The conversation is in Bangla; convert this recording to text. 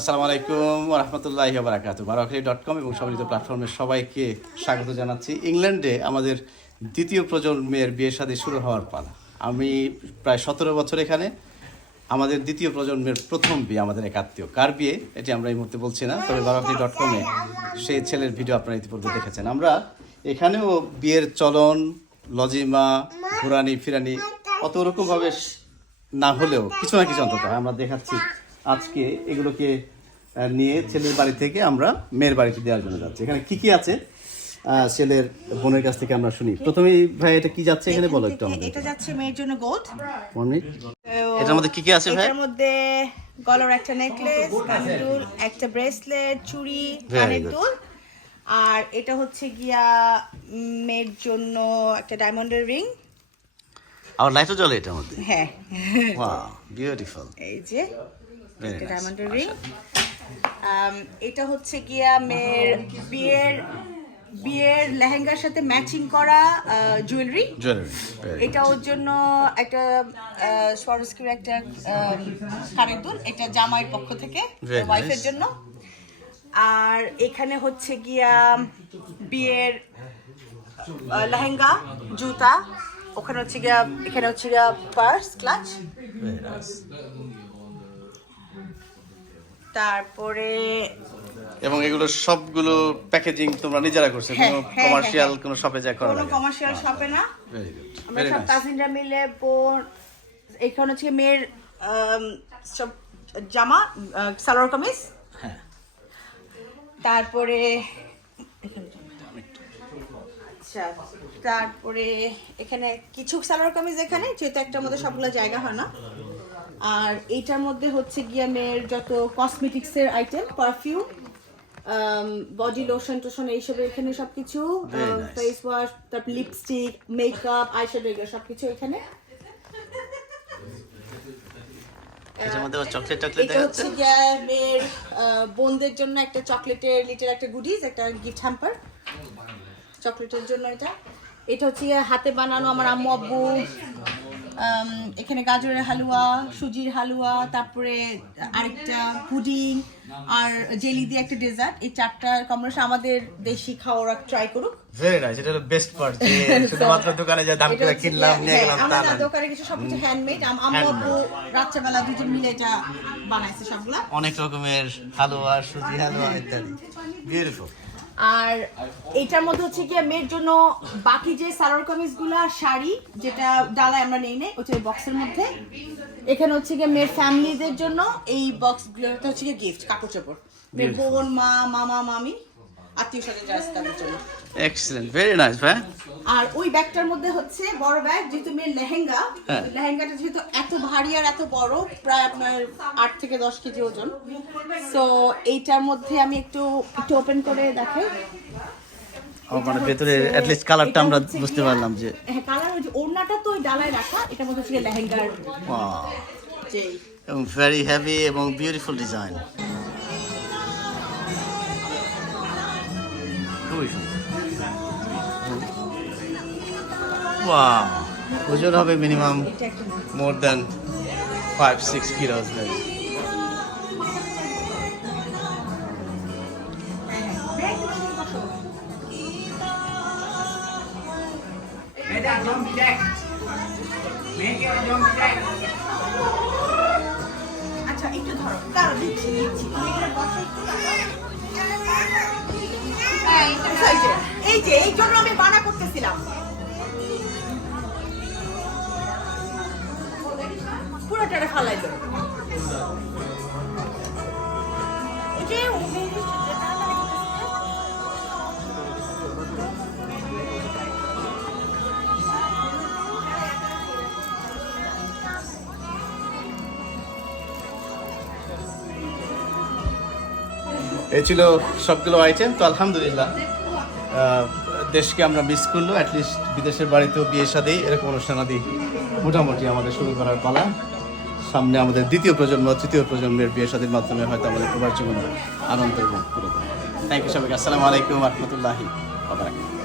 আসসালামু আলাইকুম ওয়া রাহমাতুল্লাহি ওয়া বারাকাতুহু। barakali.com এবং সম্মিলিত প্ল্যাটফর্মের সবাইকে স্বাগত জানাচ্ছি। ইংল্যান্ডে আমাদের দ্বিতীয় প্রজন্মের বিয়ে শাদী শুরু হওয়ার পালা। আমি প্রায় 17 বছর এখানে। আমাদের দ্বিতীয় প্রজন্মের প্রথম বিয়ে আমাদের এক আত্মীয়। কার বিয়ে এটি আমরা এই মুহূর্তে বলছি না, তবে barakali.com সেই ছেলের ভিডিও আপনারা ইতিপূর্বে দেখেছেন। আমরা এখানেও বিয়ের চলন, লজিমা, ঘোরানি ফিরানি অত রকমভাবে না হলেও কিছু না কিছু অন্তত আমরা দেখাচ্ছি। আজকে এগুলোকে নিয়ে ছেলের বাড়ি থেকে আমরা মেয়ের বাড়িতে দেওয়ার জন্য যাচ্ছি। এখানে কি কি আছে ছেলের বোনের কাছ থেকে আমরা শুনি। প্রথমেই ভাই এটা কি যাচ্ছে এখানে বলো একটু আমাদের। এটা যাচ্ছে মেয়ের জন্য গোল্ড। 1 মিনিট। এটার মধ্যে কি কি আছে ভাই? এটার মধ্যে গলার একটা নেকলেস, কানের দুল, একটা ব্রেসলেট, চুড়ি, কানের দুল। আর এটা হচ্ছে গিয়া মেয়ের জন্য একটা ডায়মন্ডের রিং। আর লাইটও জ্বলে এটার মধ্যে। হ্যাঁ, ওয়াও বিউটিফুল। এই যে একটা ডায়মন্ডের রিং। এটা হচ্ছে গিয়া মেয়ের বিয়ের লেহেঙ্গার সাথে ম্যাচিং করা জুয়েলারি। এটা ওর জন্য একটা স্বরস্কির একটা কানের দুল, এটা জামাইয়ের পক্ষ থেকে ওয়াইফের জন্য। আর এখানে হচ্ছে গিয়া বিয়ের লেহেঙ্গা, জুতা, ওখানে হচ্ছে গিয়া, এখানে হচ্ছে গিয়া পার্স, ক্লাচ। তারপরে এবং এগুলো সবগুলো প্যাকেজিং তোমরা নিজেরা করছো, কোনো কমার্শিয়াল কোনো শপে যা করা লাগে? কোনো কমার্শিয়াল শপে না। Very good. আমরা সব কাজিনরা মিলে বোন। এখানে হচ্ছে মেয়ের সব জামা, সালোয়ার কামিজ। হ্যাঁ। তারপরে আচ্ছা, তারপরে এখানে কিছু সালোয়ার কামিজ, এখানে যেহেতু একটার মধ্যে সবগুলো জায়গা হয় না। আর এইটার মধ্যে হচ্ছে গিয়া মেয়ের যত কসমেটিক্সের আইটেম, পারফিউম, বডি লোশন টোশন, এইসবের এখানে সবকিছু, ফেস ওয়াশ, তারপর লিপস্টিক, মেকআপ, আইশ্যাডো, এগুলো সবকিছু এখানে। এটার মধ্যে চকলেট এটা দেখা যাচ্ছে। হচ্ছে গিয়া মেয়ের বোনদের জন্য একটা চকলেটের লিটল একটা গুডিজ, একটা গিফট হ্যাম্পার চকলেটের জন্য। এটা হচ্ছে হাতে বানানো আমার আম্মু আব্বু। এখানে গাজরের হালুয়া, সুজির হালুয়া, তারপরে আরেকটা পুডিং আর জেলি দিয়ে একটা ডেজার্ট। এই চারটা কম্বিনেশন আমাদের দেশি খাওয়া ট্রাই করুক। Very nice. এটা হলো বেস্ট পার্ট যে শুধুমাত্র দোকানে যা দাম করে কিনলাম নিয়ে গেলাম তা আমাদের না। দোকানে কিছু সবকিছু হ্যান্ডমেড। আম্মু আব্বু রাত্রেবেলা দুজন মিলে এটা বানাইছে সবগুলা। অনেক রকমের হালুয়া, সুজি হালুয়া ইত্যাদি। বিউটিফুল। আর এটার মধ্যে হচ্ছে গিয়ে মেয়ের জন্য বাকি যে সালোয়ার কামিজগুলা, শাড়ি, যেটা ডালায় আমরা নেই নেই, ওটা বক্সের মধ্যে। এখানে হচ্ছে গিয়ে মেয়ের ফ্যামিলিদের জন্য এই বক্সগুলোতে হচ্ছে গিয়ে গিফট, কাপড় চোপড়, মেয়ের বোন, মা, মামা, মামি, আত্মীয় স্বজন যারা আছে তাদের জন্য। এক্সেলেন্ট, ভেরি নাইস ভাই। আর ওই ব্যাগটার মধ্যে হচ্ছে বড় ব্যাগ, যেহেতু মেয়ের লেহেঙ্গা, লেহেঙ্গাটা যেহেতু এত ভারী আর এত বড়, প্রায় আপনার 8 থেকে 10 কেজি ওজন। সো এইটার মধ্যে আমি একটু ওপেন করে দেখাই। মানে ভেতরে at least কালারটা আমরা বুঝতে পারলাম যে হ্যাঁ, কালার। ওই যে ওড়নাটা তো ওই ডালায় রাখা, এটার মধ্যে হচ্ছে লেহেঙ্গার ওয়াও, যে এবং ভেরি হেভি এবং বিউটিফুল ডিজাইন। খুবই সুন্দর। ওয়াও, ওজন হবে মিনিমাম এটা একটা মোর দ্যান 5-6 কিলোস। আচ্ছা, একটু ধরো, দাঁড়াও, দিচ্ছি। তুমি এখানে বসো একটু, দাঁড়াও। এই যে এই জন্য আমি মানা করতেছিলাম। পুরোটা ফালাই দাও। এই যে এই ছিল সবগুলো আইটেম। তো আলহামদুলিল্লাহ দেশকে আমরা মিস করলো। অ্যাটলিস্ট বিদেশের বাড়িতেও বিয়ে শাদী এরকম অনুষ্ঠানাদি মোটামুটি আমাদের শুরু করার পালা। সামনে আমাদের দ্বিতীয় প্রজন্ম, তৃতীয় প্রজন্মের বিয়ে শাদীর মাধ্যমে হয়তো আমাদের প্রবাস জীবন আনন্দ এবং করে দেবে। থ্যাংক ইউ সবাইকে। আসসালামু আলাইকুম ওয়া রাহমাতুল্লাহি ওয়া বারাকাতুহু।